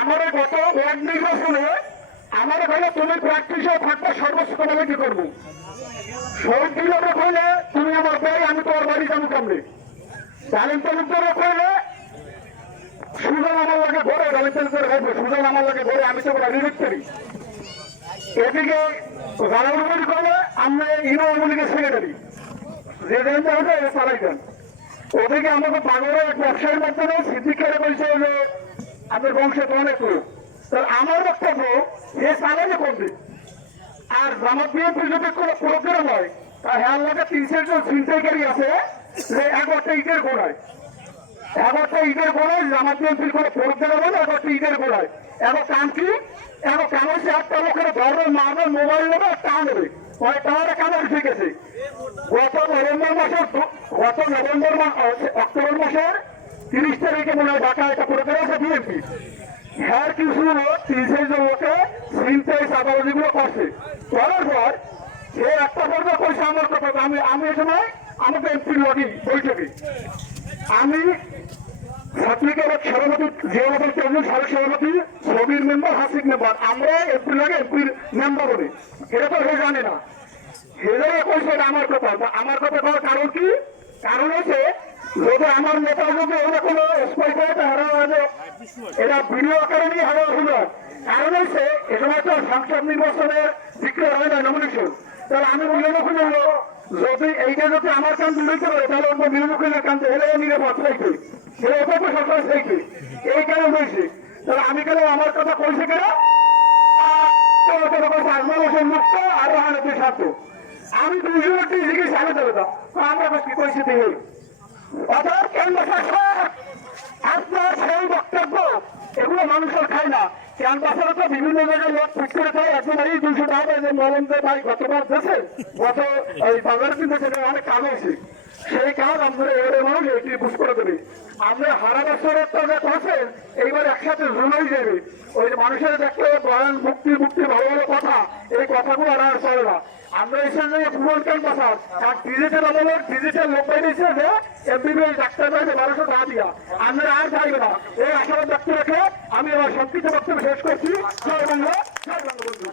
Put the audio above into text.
আমার গত ওয়ার্ড নির্বাচনে আমার এখানে তুমি প্র্যাকটিসে থাকবে সর্বোচ্চ তোমাকে কি করবো শহীদ দিলে কইলে তুমি আমার ভাই আমি তোমার বাড়ি যাবো কেমনি ডালিম তালুকদারে কইলে সুজন আমার লাগে ঘরে ডালিম তালুকদারে খাইবে সুজন আমার লাগে ঘরে আমি তো ওরা রিজেক্ট করি এদিকে গালাগুলি করলে আমরা আওয়ামী লীগের সেক্রেটারি যে দেনটা হতো এটা চালাই দেন ওদিকে আমাকে বাংলার এক ব্যবসায়ীর মাধ্যমে সিদ্দিকেরা বলছে যে আপনার বংশে অনেক লোক তাহলে আমার বক্তব্য সে চালাইলে করবে আর জামাত বিএনপির যদি কোনো প্রোগ্রাম হয় তা হ্যাঁ লাগে ৩০ জন ছিনতাইকারী আছে যে ১১টা ইটের গোড়ায় ১১টা ইটের গোড়ায় জামাত বিএনপির কোনো প্রোগ্রাম হলে ১১টা ইটের গোড়ায় এখন কাম কি এখন কাম হচ্ছে একটা লোকের ধর্ম মারবে মোবাইল নেবে আর টান নেবে মানে টাওয়ারে কামড় উঠে গেছে গত নভেম্বর অক্টোবর মাসের ৩০ তারিখে মনে হয় ঢাকা একটা প্রোগ্রাম আছে বিএনপি হ্যাঁ কিছু ৩০ জন লোকে ছিনতাই চাঁদাবাজিগুলো করছে করার পর সে একটা পর্যায়ে কইছে আমার কথা আমি এই সময় আমাকে এমপির লগি বৈঠকে আমি ছাত্রীকের সভাপতি জিয়াউল কেন্দ্র সাবেক সভাপতি ছবির মেম্বার হাসিক মেম্বার আমরা এমপির লাগে এমপির মেম্বার হই এটা তো সে জানে না হেলে কইছে আমার কথা করার কারণ কি কারণ হচ্ছে যদি আমার নেতা যদি এগুলো কোনো স্পাইকারটা হারা আছে এরা ভিডিও আকারে নিয়ে হারা হইল কারণ হচ্ছে এ সময় তো সংসদ নির্বাচনের ডিক্লেয়ার হয় না নমিনেশন তাহলে আমি বিনিয়োগ হলো যদি এইটা যদি আমার কান দিতে পারে তাহলে অন্য বিনিয়োগের কান হেলে নিরাপদ রাখবে সেটা ওটা তো সরকার রাখবে এই কারণ হয়েছে তাহলে আমি কেন আমার কথা কইছে কেন আজমাল হোসেন মুক্ত আর রহানতি স্বার্থ আমি দুজনটি জিজ্ঞেস আগে দেবে তো আমরা কি কইছি দেখে অর্থাৎ কেন্দ্র শাসক আপনার সেই বক্তব্য এগুলো মানুষের খায় না ক্যাম্পাসের তো বিভিন্ন জায়গায় লোক ফিট করে দেয় একজন এই 200 টাকা যে মলমদের ভাই গতবার দেশে গত এই বাজারের কিন্তু সেটা অনেক কাজ হয়েছে সেই কাজ আমরা এবারে মানুষ এটি বুঝ করে দেবে আমরা হারা বছরের তো যে করছেন এইবার একসাথে জুড়েই যাবে ওই যে মানুষের দেখলে বয়ান মুক্তি ভালো ভালো কথা এই কথাগুলো আর চলে না আমরা এসে যে পুরন ক্যাম্পাস আর ডিজিটাল আমলের ডিজিটাল লোক পাইছে যে এমবিবিএস ডাক্তার বাইরে 1200 টাকা দিয়া আমরা আর চাইবে না এই আশাবাদ ব্যক্ত রেখে আমি আমার সংক্ষিপ্ত বক্তব্য শেষ করছি জয় বাংলা জয় বঙ্গবন্ধু।